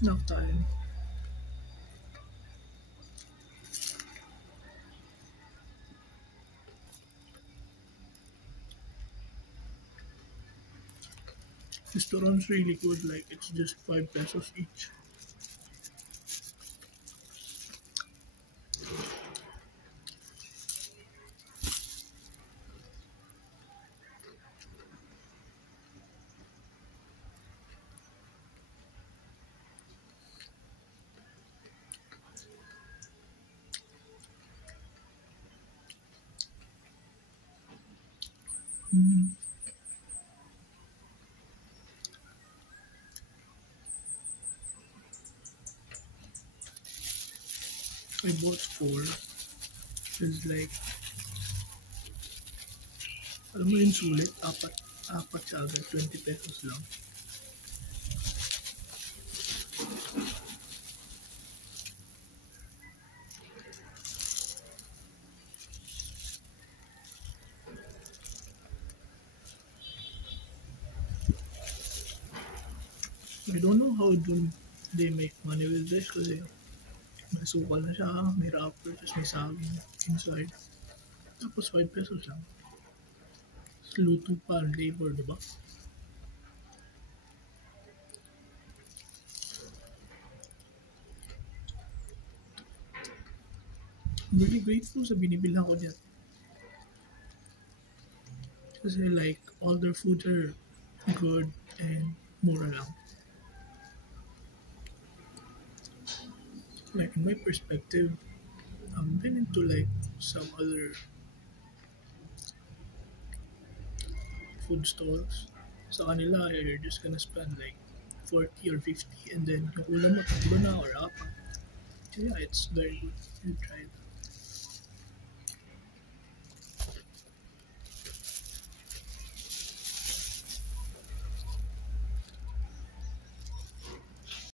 Snack time. Restaurant's really good, like it's just 5 pesos each. Mm. I bought 4. It's like, alam mo yung sulit, apat siya agad, 20 pesos lang. I don't know how do they make money with this kasi may sukal na siya, may wrapper, tapos may saging inside. Tapos 5 pesos lang. Tapos luto pa, labor, diba? I'm really grateful sa binibilhan ko dyan. Kasi like, all their foods are good and mura lang. Like, in my perspective, I've been into like some other food stalls. Sa kanila, you're just gonna spend like 40 or 50 and then yung ulam mo, tatlo na or apat. So yeah, it's very good. You try it.